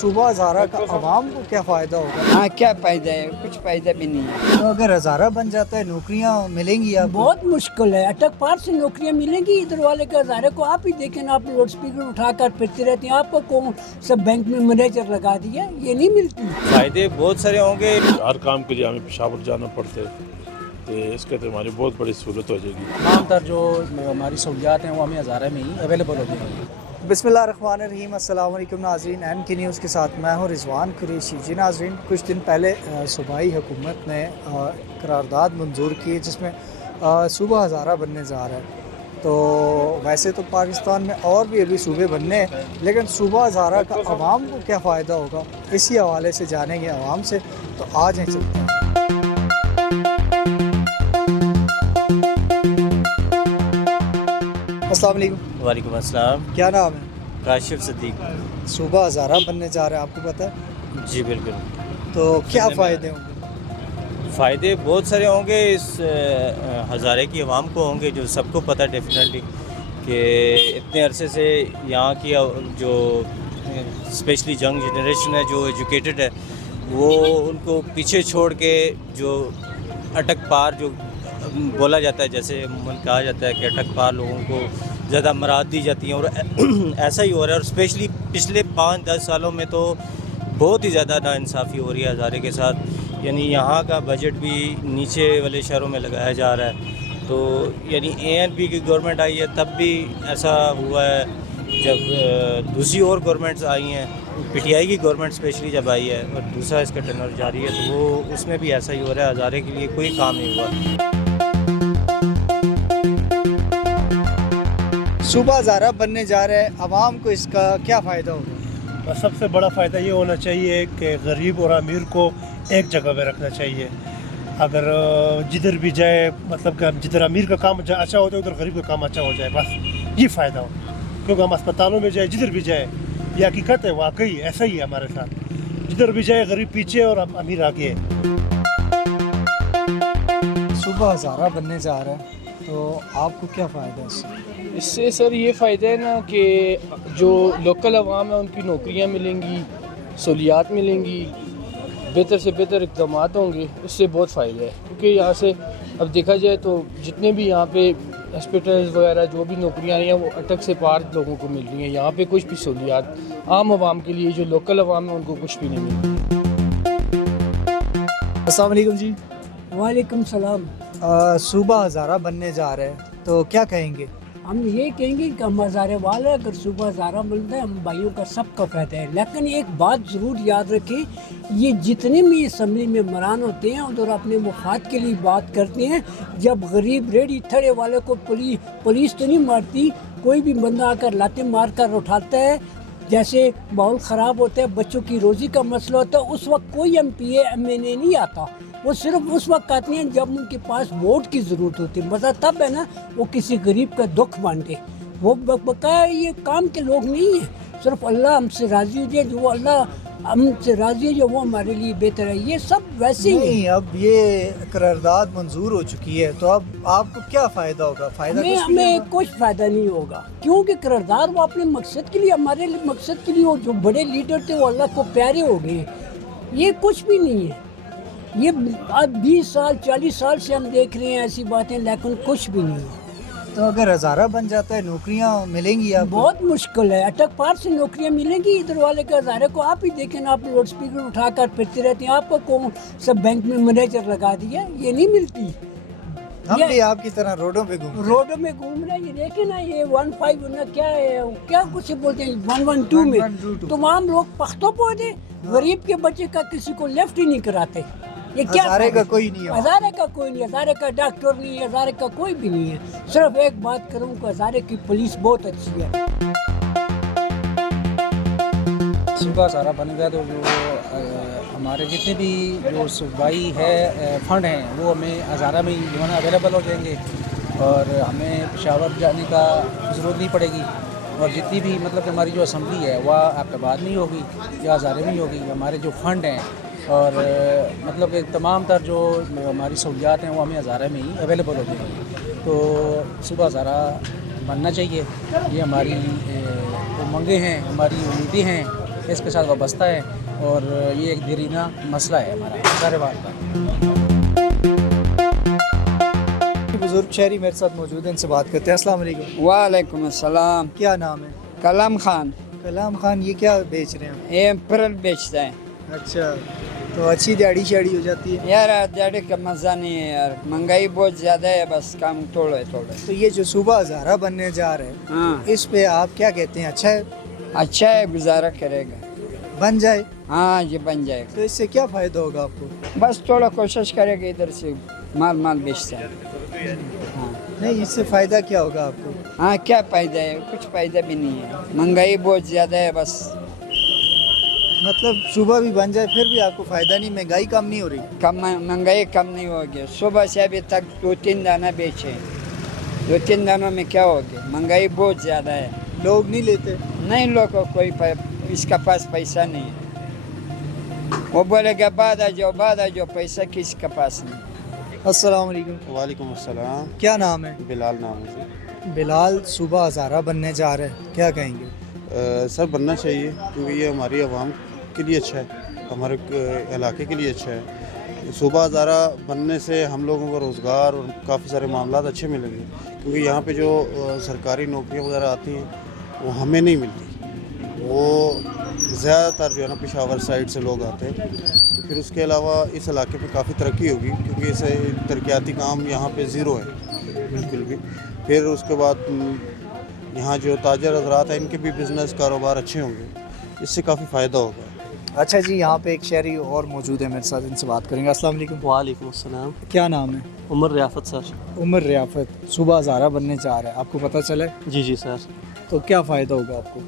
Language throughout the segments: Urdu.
صوبہ ہزارہ کا عوام کو کیا فائدہ ہوگا؟ ہاں کیا فائدہ ہے، کچھ فائدہ بھی نہیں ہے۔ تو اگر ہزارہ بن جاتا ہے نوکریاں ملیں گی آپ کو؟ بہت مشکل ہے، اٹک پار سے نوکریاں ملیں گی ادھر والے کے ہزارے کو؟ آپ ہی دیکھیں نا، آپ لوڈ اسپیکر اٹھا کر پھرتے رہتے ہیں، آپ کو کون سب بینک میں مینیجر لگا دیا، یہ نہیں ملتی۔ فائدے بہت سارے ہوں گے۔ ہر کام کے لیے ہمیں پشاور جانا پڑتا ہے، تو اس کے تو ہماری بہت بڑی سہولت ہو جائے گی۔ تمام تر جو ہماری سہولیات ہیں وہ ہمیں ہزارہ میں ہی اویلیبل ہو جائیں گی۔ بسم اللہ الرحمن الرحیم۔ السلام علیکم ناظرین، این کے نیوز کے ساتھ میں ہوں رضوان قریشی۔ جی ناظرین، کچھ دن پہلے صوبائی حکومت نے قرارداد منظور کی جس میں صوبہ ہزارہ بننے جا رہا ہے۔ تو ویسے تو پاکستان میں اور بھی ابھی صوبے بننے ہیں، لیکن صوبہ ہزارہ کا عوام کو کیا فائدہ ہوگا، اسی حوالے سے جانیں گے عوام سے۔ تو آج ہیں چلتے ہیں۔ السلام علیکم۔ وعلیکم السلام۔ کیا نام ہے؟ کاشف صدیق۔ صوبہ ہزارہ بننے جا رہا ہے، آپ کو پتہ ہے؟ جی بالکل۔ تو کیا فائدے ہوں گے؟ فائدے بہت سارے ہوں گے، اس ہزارے کی عوام کو ہوں گے، جو سب کو پتہ ڈیفینیٹلی کہ اتنے عرصے سے یہاں کی جو اسپیشلی ینگ جنریشن ہے جو ایجوکیٹڈ ہے، وہ ان کو پیچھے چھوڑ کے جو اٹک پار جو بولا جاتا ہے، جیسے عموماً کہا جاتا ہے کہ اٹک پار لوگوں کو زیادہ مراد دی جاتی ہیں، اور ایسا ہی ہو رہا ہے۔ اور اسپیشلی پچھلے 5-10 سالوں میں تو بہت ہی زیادہ ناانصافی ہو رہی ہے ہزارے کے ساتھ، یعنی یہاں کا بجٹ بھی نیچے والے شہروں میں لگایا جا رہا ہے۔ تو یعنی ANP کی گورنمنٹ آئی ہے تب بھی ایسا ہوا ہے، جب دوسری اور گورنمنٹس آئی ہیں، PTI کی گورنمنٹ اسپیشلی جب آئی ہے اور دوسرا اس کا ٹرنر جاری ہے، تو وہ اس میں بھی ایسا ہی ہو رہا ہے، ہزارے کے لیے کوئی کام نہیں ہوا۔ صوبہ ہزارہ بننے جا رہا ہے، عوام کو اس کا کیا فائدہ ہوگا؟ سب سے بڑا فائدہ یہ ہونا چاہیے کہ غریب اور امیر کو ایک جگہ پہ رکھنا چاہیے۔ اگر جدھر بھی جائے، مطلب کہ جدھر امیر کا کام اچھا ہوتا ہے ادھر غریب کا کام اچھا ہو جائے، بس یہ فائدہ ہو۔ کیونکہ ہم اسپتالوں میں جائے، جدھر بھی جائے، یہ حقیقت ہے، واقعی ایسا ہی ہے ہمارے ساتھ، جدھر بھی جائے غریب پیچھے اور امیر آگے ہے۔ صوبہ ہزارہ بننے جا رہا ہے، تو آپ کو کیا فائدہ ہے اس سے؟ اس سے سر یہ فائدہ ہے نا کہ جو لوکل عوام ہے ان کی نوکریاں ملیں گی، سہولیات ملیں گی، بہتر سے بہتر اقدامات ہوں گے، اس سے بہت فائدہ ہے۔ کیونکہ یہاں سے اب دیکھا جائے تو جتنے بھی یہاں پہ ہاسپٹلز وغیرہ جو بھی نوکریاں آئی ہیں وہ اٹک سے پار لوگوں کو مل رہی ہیں، یہاں پہ کچھ بھی سہولیات عام عوام کے لیے جو لوکل عوام ہے ان کو کچھ بھی نہیں ملتی۔ السلام علیکم جی۔ وعلیکم السلام۔ صوبہ ہزارہ بننے جا رہا ہے، تو کیا کہیں گے؟ ہم یہ کہیں گے کہ ہم ہزارے والے اگر صوبہ ہزارہ ملتا ہے، ہم بھائیوں کا سب کا فائدہ ہے، لیکن ایک بات ضرور یاد رکھیں، یہ جتنے بھی اسمبلی میں ممبران ہوتے ہیں ادھر اپنے مفاد کے لیے بات کرتے ہیں۔ جب غریب ریڑھی تھڑے والے کو پولیس تو نہیں مارتی، کوئی بھی بندہ آ کر لاتے مار کر اٹھاتا ہے، جیسے ماحول خراب ہوتا ہے، بچوں کی روزی کا مسئلہ ہوتا ہے، اس وقت کوئی MPA MNA نہیں آتا، وہ صرف اس وقت آتے ہیں جب ان کے پاس ووٹ کی ضرورت ہوتی ہے۔ مزہ تب ہے نا وہ کسی غریب کا دکھ بانٹے، وہ بقایا یہ کام کے لوگ نہیں ہیں۔ صرف اللہ ہم سے راضی ہو جائے، جو اللہ ہم سے راضی ہو جائے وہ ہمارے لیے بہتر ہے۔ یہ سب ویسے ہی نہیں، اب یہ قرارداد منظور ہو چکی ہے، تو اب آپ کو کیا فائدہ ہوگا؟ فائدہ کچھ بھی نہیں ہمیں ہوگا؟ کچھ فائدہ نہیں ہوگا، کیونکہ قرارداد وہ اپنے مقصد کے لیے، ہمارے مقصد کے لیے، وہ جو بڑے لیڈر تھے وہ اللہ کو پیارے ہو گئے ہیں، یہ کچھ بھی نہیں ہے۔ یہ اب 20 سال 40 سال سے ہم دیکھ رہے ہیں ایسی باتیں، لیکن کچھ بھی نہیں ہے۔ تو اگر ہزارہ بن جاتا ہے نوکریاں ملیں گی آپ کو؟ بہت مشکل ہے، اٹک پار سے نوکریاں ملیں گی ادھر والے کے ہزارے کو؟ آپ ہی دیکھیں نا، آپ لوڈ اسپیکر اٹھا کر پھرتے رہتے ہیں، آپ کو کون سب بینک میں مینیجر لگا دیا، یہ نہیں ملتی۔ ہم بھی آپ کی طرح روڈوں پہ گھوم رہے ہیں۔ روڈوں میں گھوم رہے ہیں، یہ دیکھیں نا، یہ 15 نا کیا ہے، کیا کچھ بولتے ہیں 112 میں 112 تمام لوگ پختوں پودے، غریب کے بچے کا کسی کو لیفٹ ہی نہیں کراتے۔ یہ کیا ہزارے کا کوئی نہیں ہے، ہزارے کا کوئی نہیں، ہزارے کا ڈاکٹر نہیں ہے، ہزارے کا کوئی بھی نہیں ہے۔ صرف ایک بات کروں کہ ہزارے کی پولیس بہت اچھی ہے۔ صوبہ ہزارہ بنے گا تو جو ہمارے جتنے بھی جو صوبائی ہے فنڈ ہیں وہ ہمیں ہزارہ میں جو ہے نا اویلیبل ہو جائیں گے، اور ہمیں پشاور جانے کا ضرورت نہیں پڑے گی، اور جتنی بھی مطلب کہ ہماری جو اسمبلی ہے وہ آباد میں ہی ہوگی یا ہزارے میں ہی ہوگی۔ ہمارے جو فنڈ ہیں اور مطلب کہ تمام تر جو ہماری سہولیات ہیں وہ ہمیں ہزارہ میں ہی اویلیبل ہو جائیں گی۔ تو صوبہ ہزارہ بننا چاہیے، یہ ہماری امنگیں ہیں، ہماری امیدیں ہیں، اس کے ساتھ وابستہ ہیں اور یہ ایک دیرینہ مسئلہ ہے ہمارا ہزارے وال کا. بزرگ شہری میرے ساتھ موجود ہیں، ان سے بات کرتے ہیں. السلام علیکم. وعلیکم السلام. کیا نام ہے؟ کلام خان. کلام خان، یہ کیا بیچ رہے ہیں؟ یہ پرل بیچتا ہے. اچھا، تو اچھی دیہڑی شیڑی ہو جاتی ہے؟ یار دیہڑی کا مزہ نہیں ہے یار، مہنگائی بہت زیادہ ہے، بس کام تھوڑا تھوڑا. تو یہ جو صوبہ ہزارہ بننے جا رہے ہیں، ہاں اس پہ آپ کیا کہتے ہیں؟ اچھا ہے، اچھا ہے، گزارا کرے گا. بن جائے ہاں یہ بن جائے گا. تو اس سے کیا فائدہ ہوگا آپ کو؟ بس تھوڑا کوشش کرے گا ادھر سے مال بیچتا ہے. ہاں نہیں، اس سے فائدہ کیا ہوگا آپ کو؟ ہاں کیا فائدہ ہے؟ کچھ فائدہ بھی نہیں ہے، مہنگائی بہت زیادہ ہے. بس مطلب صوبہ بھی بن جائے پھر بھی آپ کو فائدہ نہیں، مہنگائی کم نہیں ہو رہی؟ کم مہنگائی کم نہیں ہوگی. صبح سے ابھی تک 2-3 دانہ بیچے، 2-3 دانوں میں کیا ہوگی؟ مہنگائی بہت زیادہ ہے. لوگ نہیں لیتے؟ نہیں لوگوں کو کوئی اس کا پاس پیسہ نہیں ہے. وہ بولے گا بعد آ جاؤ، پیسہ کس کے پاس نہیں. السلام علیکم. وعلیکم السلام. کیا نام ہے؟ بلال نام ہے. بلال، صوبہ ہزارہ بننے جا رہے ہیں، کیا کہیں گے؟ سر بننا چاہیے کیونکہ یہ ہماری عوام کے لیے اچھا ہے، ہمارے علاقے کے لیے اچھا ہے. صوبہ ہزارہ بننے سے ہم لوگوں کو روزگار اور کافی سارے معاملات اچھے ملیں گے کیونکہ یہاں پہ جو سرکاری نوکریاں وغیرہ آتی ہیں وہ ہمیں نہیں ملتی. وہ زیادہ تر جو ہے نا پشاور سائڈ سے لوگ آتے ہیں. پھر اس کے علاوہ اس علاقے پہ کافی ترقی ہوگی کیونکہ اسے ترقیاتی کام یہاں پہ زیرو ہے بالکل بھی. پھر اس کے بعد یہاں جو تاجر حضرات ہیں ان کے بھی بزنس کاروبار اچھے ہوں گے، اس سے کافی فائدہ ہوگا. اچھا جی، یہاں پہ ایک شہری اور موجود ہے میرے ساتھ، ان سے بات کریں گے. السلام علیکم. وعلیکم السلام. کیا نام ہے؟ عمر ریافت سر. عمر ریافت، صوبہ ہزارہ بننے جا رہے ہیں، آپ کو پتہ چلے؟ جی سر. تو کیا فائدہ ہوگا آپ کو؟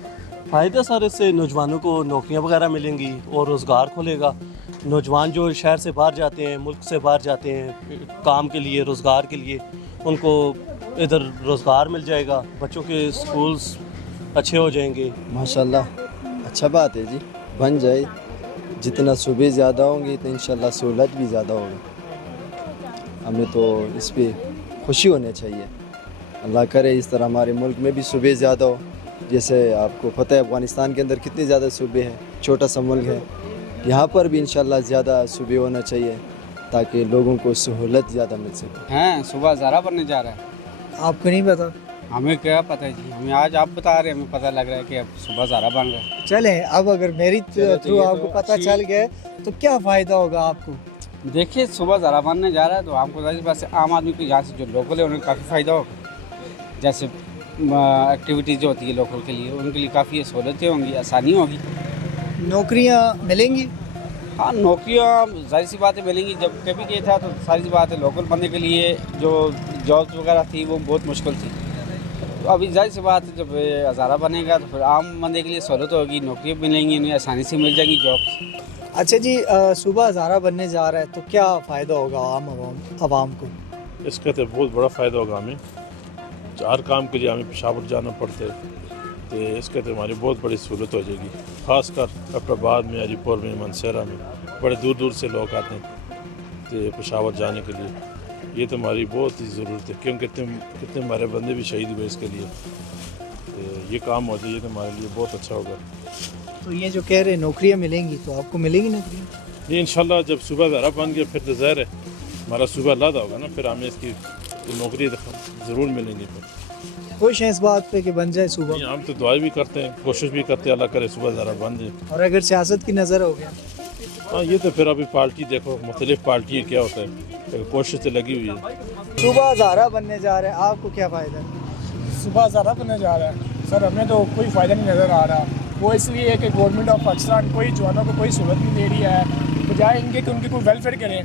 فائدہ سر اس سے نوجوانوں کو نوکریاں وغیرہ ملیں گی اور روزگار کھلے گا. نوجوان جو شہر سے باہر جاتے ہیں، ملک سے باہر جاتے ہیں کام کے لیے، روزگار کے لیے، ان کو ادھر روزگار مل جائے گا. بچوں کے اسکولز اچھے ہو جائیں گے. ماشاءاللہ اچھا بات ہے جی، بن جائے. جتنا صوبے زیادہ ہوں گی تو انشاءاللہ سہولت بھی زیادہ ہوگی. ہمیں تو اس پہ خوشی ہونے چاہیے. اللہ کرے اس طرح ہمارے ملک میں بھی صوبے زیادہ ہو. جیسے آپ کو پتہ ہے افغانستان کے اندر کتنے زیادہ صوبے ہیں، چھوٹا سا ملک ہے. یہاں پر بھی انشاءاللہ زیادہ صوبے ہونا چاہیے تاکہ لوگوں کو سہولت زیادہ مل سکے. ہیں صبح ہزارہ بننے جا رہا ہے. آپ کو نہیں پتا؟ ہمیں کیا پتہ ہے جی، ہمیں آج آپ بتا رہے ہیں، ہمیں پتہ لگ رہا ہے کہ اب صبح ہزارہ بن رہا ہے. چلیں، اب اگر میری تھرو آپ کو پتہ چل گئے تو کیا فائدہ ہوگا آپ کو؟ دیکھیے صبح ہزارہ بننے جا رہا ہے تو آپ کو ظاہر بات ہے عام آدمی کو یہاں سے جو لوکل ہے انہیں کافی فائدہ ہوگا. جیسے ایکٹیویٹیز جو ہوتی ہے لوکل کے لیے، ان کے لیے کافی سہولتیں ہوں گی، آسانی ہوگی. نوکریاں ملیں گی؟ ہاں نوکریاں ظاہر سی بات ہے ملیں گی. جب کبھی یہ تھا تو ساری سی بات ہے لوکل بندے کے لیے جو جابس وغیرہ تھی وہ بہت مشکل تھی. تو ابھی ظاہر سی بات ہے جب ہزارہ بنے گا تو پھر عام بندے کے لیے سہولت ہوگی، نوکریاں ملیں گی، انہیں آسانی سے مل جائیں گی جابس. اچھا جی، صوبہ ہزارہ بننے جا رہا ہے تو کیا فائدہ ہوگا عوام کو؟ اس کا تو بہت بڑا فائدہ ہوگا. ہمیں ہر کام کے لیے ہمیں پشاور جانا پڑتا ہے تو اس کا تو ہماری بہت بڑی سہولت ہو جائے گی. خاص کر ڈاکٹر آباد میں، علی پور میں، منصیرہ میں بڑے دور دور سے لوگ آتے ہیں تو پشاور جانے کے لیے. یہ تو ہماری بہت ہی ضرورت ہے کیونکہ کتنے ہمارے بندے بھی شہید ہوئے اس کے لیے. تو یہ کام ہو جائے تو ہمارے لیے بہت اچھا ہوگا. تو یہ جو کہہ رہے ہیں نوکریاں ملیں گی، تو آپ کو ملیں گی نوکریاں؟ یہ انشاءاللہ جب صوبہ ہزارہ بن گیا پھر تو ظاہر ہے ہمارا صوبہ علیحدہ ہوگا نا، پھر ہمیں اس کی نوکری ضرور ملیں گی. پھر خوش ہیں اس بات پہ کہ بن جائے صوبہ؟ ہم تو دعائیں بھی کرتے ہیں، کوشش بھی کرتے ہیں اللہ کرے صوبہ ہزارہ بن جائے. اور اگر سیاست کی نظر ہو گیا؟ ہاں یہ تو پھر ابھی پارٹی دیکھو، مختلف پارٹی کیا ہوتا ہے، کوشش تو لگی ہوئی ہے. صوبہ ہزارہ بننے جا رہے ہیں، آپ کو کیا فائدہ ہے؟ صبح ہزارہ بننے جا رہا ہے سر، ہمیں تو کوئی فائدہ نہیں نظر آ رہا. وہ اس لیے ہے کہ گورنمنٹ آف پاکستان کوئی جوانوں کو کوئی سہولت نہیں دے رہی ہے. بجائے ان کے کہ ان کی کوئی ویلفیئر کریں،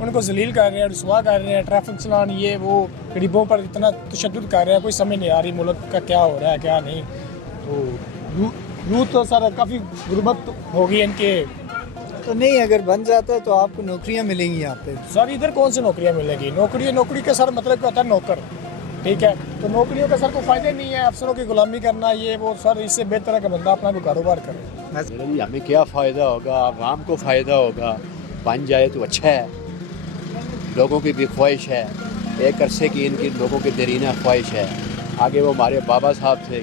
ان کو ذلیل کر رہے ہیں، رسوا کر رہے ہیں، ٹریفک چلان یہ وہ، غریبوں پر اتنا تشدد کر رہے ہیں. کوئی سمجھ نہیں آ رہی ملک کا کیا ہو رہا ہے کیا نہیں. تو یوتھ تو سر کافی غربت ہوگی ان کے. تو نہیں، اگر بن جاتا ہے تو آپ کو نوکریاں ملیں گی یہاں پہ. سر ادھر کون سی نوکریاں ملیں گی؟ نوکری کا سر مطلب کیا ہوتا ہے؟ نوکر. ٹھیک ہے، تو نوکریوں کا سر کوئی فائدہ نہیں ہے. افسروں کی غلامی کرنا یہ وہ، سر اس سے بہتر ہے کہ بندہ اپنا کوئی کاروبار کرے. ہمیں کیا فائدہ ہوگا؟ عوام کو فائدہ ہوگا. بن جائے تو اچھا ہے. لوگوں کی بھی خواہش ہے، ایک عرصے کی ان کی لوگوں کی دیرینہ خواہش ہے. آگے وہ ہمارے بابا صاحب تھے،